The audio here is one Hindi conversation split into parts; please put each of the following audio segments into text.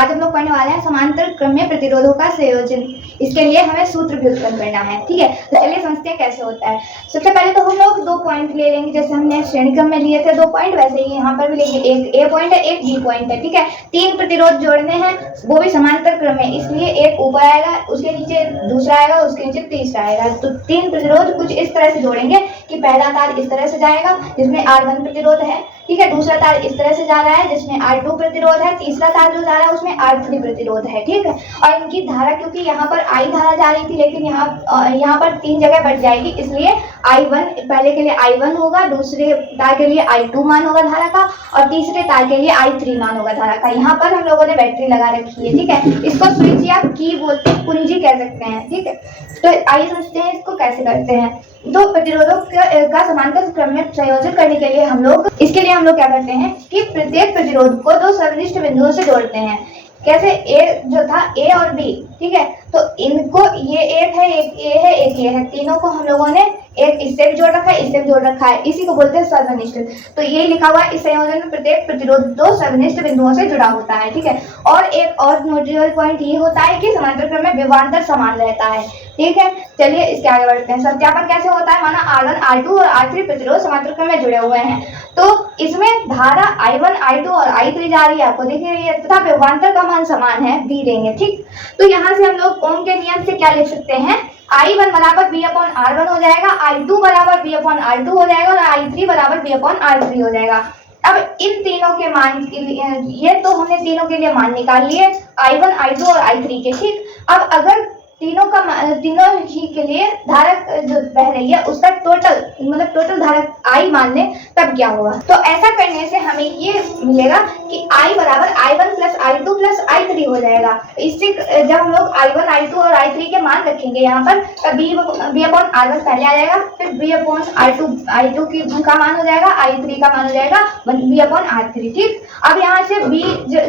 आज हम लोग पढ़ने वाले हैं समांतर क्रम में प्रतिरोधों का संयोजन। इसके लिए हमें सूत्र भी उत्पन्न करना है। ठीक है, तो चलिए समझते हैं कैसे होता है। सबसे पहले तो हम लोग 2 पॉइंट ले लेंगे, जैसे हमने श्रेणी क्रम में लिए थे 2 पॉइंट, वैसे ही यहाँ पर भी लेंगे। एक ए पॉइंट है, एक बी पॉइंट है। ठीक है, 3 प्रतिरोध जोड़ने हैं, वो भी समांतर क्रम में, इसलिए एक ऊपर आएगा, उसके नीचे दूसरा आएगा, उसके नीचे तीसरा आएगा। तो 3 प्रतिरोध कुछ इस तरह से जोड़ेंगे कि पहला तार इस तरह से जाएगा जिसमें R1 प्रतिरोध है। ठीक है, दूसरा तार इस तरह से जा रहा है जिसमें R2 प्रतिरोध है, तीसरा तार जो जा रहा है उसमें R3 प्रतिरोध है। ठीक है, और इनकी धारा, क्योंकि यहाँ पर I धारा जा रही थी, लेकिन यहाँ पर 3 जगह बढ़ जाएगी, इसलिए I1 पहले के लिए I1 होगा, दूसरे तार के लिए I2 मान होगा धारा का, और तीसरे तार के लिए I3 मान होगा धारा का। यहाँ पर हम लोगों ने बैटरी लगा रखी है। ठीक है, इसको स्विच या की बोलते हैं, कुंजी कह सकते हैं। ठीक है, तो आइए समझते हैं इसको कैसे करते हैं। 2 प्रतिरोधों का समांतर क्रम में संयोजन करने के लिए हम लोग क्या करते हैं कि प्रत्येक प्रतिरोध को 2 सर्वनिष्ठ बिंदुओं से जोड़ते हैं। कैसे? ए जो था ए और बी, ठीक है, तो इनको ये एक है, एक ए है, एक ये है, तीनों को हम लोगों ने एक इससे भी जोड़ रखा है, इससे भी जोड़ रखा है, इसी को बोलते हैं सर्वनिष्ठ। तो ये लिखा हुआ है, इस संयोजन में प्रत्येक प्रतिरोध 2 सर्वनिष्ठ बिंदुओं से जुड़ा होता है। ठीक है, और एक और नोटेबल पॉइंट ये होता है कि समांतर क्रम में विभवांतर समान रहता है। ठीक है, चलिए इसके आगे बढ़ते हैं। सत्यापन कैसे होता है? माना R1, R2 और R3 प्रतिरोध समांतर क्रम में जुड़े हुए हैं, तो इसमें धारा I1, I2 और I3 जा रही है, आपको दिख रही है, तथा विभवांतर का मान समान है, V देंगे। ठीक, तो यहाँ से हम लोग ओम के नियम से क्या लिख सकते हैं? I1 बराबर V/R1 हो जाएगा, I2 बराबर V/R2 हो जाएगा, और I3 बराबर V/R3 हो जाएगा। अब इन तीनों के मान के लिए, ये तो हमने तीनों के लिए मान निकाल लिए, I1, I2 और I3 के। ठीक, अब अगर तीनों ही के लिए धारा जो बह रही है उसका टोटल धारा I मान लें, तब क्या होगा? तो ऐसा करने से हमें ये मिलेगा कि I बराबर I1 plus I2 plus I3 हो जाएगा। इससे जब हम लोग I1, I2 और I3 के मान रखेंगे यहाँ पर, तब V/R1 पहले आ जाएगा, फिर V/I2 का मान हो जाएगा, I3 का मान हो जाएगा V/R3। ठीक, अब यहाँ से V,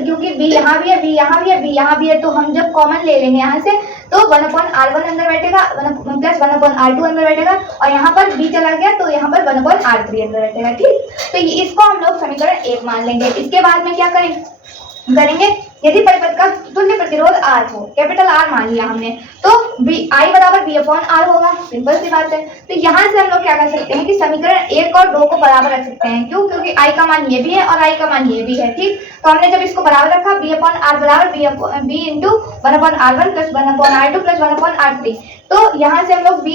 क्योंकि V यहाँ भी है, V यहाँ भी है, V यहाँ भी है, तो हम जब कॉमन ले लेंगे यहाँ से, तो 1/R1 अंदर बैठेगा, प्लस 1/R2 अंदर बैठेगा, और यहाँ पर B चला गया तो यहाँ पर 1/R3 अंदर बैठेगा। ठीक, तो इसको हम लोग समीकरण 1 मान लेंगे। इसके बाद में क्या करेंगे, यदि परिपथ का तुल्य प्रतिरोध R हो, कैपिटल R मान लिया हमने, तो I बराबर V/R होगा, सिंपल सी बात है। तो यहाँ से हम लोग क्या कर सकते हैं कि समीकरण 1 और 2 को बराबर रख सकते हैं। क्यों? क्योंकि I का मान ये भी है और I का मान ये भी है। ठीक, तो हमने जब इसको बराबर रखा, V/R बराबर V into 1/R1 plus 1/R2 plus 1/R3, तो यहाँ से हम लोग V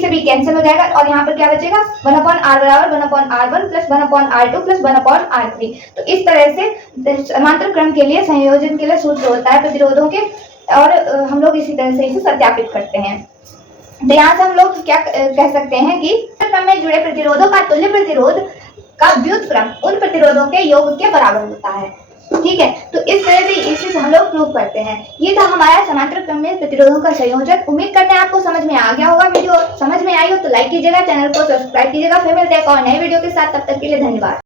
से B कैंसिल हो जाएगा, और यहाँ पर क्या बचेगा? 1/R बराबर 1/R1 plus 1/R2 plus 1/R3। तो इस तरह से समांतर क्रम के लिए, संयोजन के लिए सूत्र होता है प्रतिरोधों के, और हम लोग इसी तरह से इसे सत्यापित करते हैं। तो यहाँ से हम लोग क्या कह सकते हैं कि क्रम में जुड़े प्रतिरोधों का तुल्य प्रतिरोध का व्युत्क्रम उन प्रतिरोधों के योग के बराबर होता है। ठीक है, तो इस तरह से इसे हम लोग प्रूव करते हैं। ये था हमारा समांतर क्रम में प्रतिरोधों का संयोजन। उम्मीद करते हैं आपको समझ में आ गया होगा। वीडियो समझ में आई हो तो लाइक कीजिएगा, चैनल को सब्सक्राइब कीजिएगा। फिर मिलते हैं एक और नए वीडियो के साथ, तब तक के लिए धन्यवाद।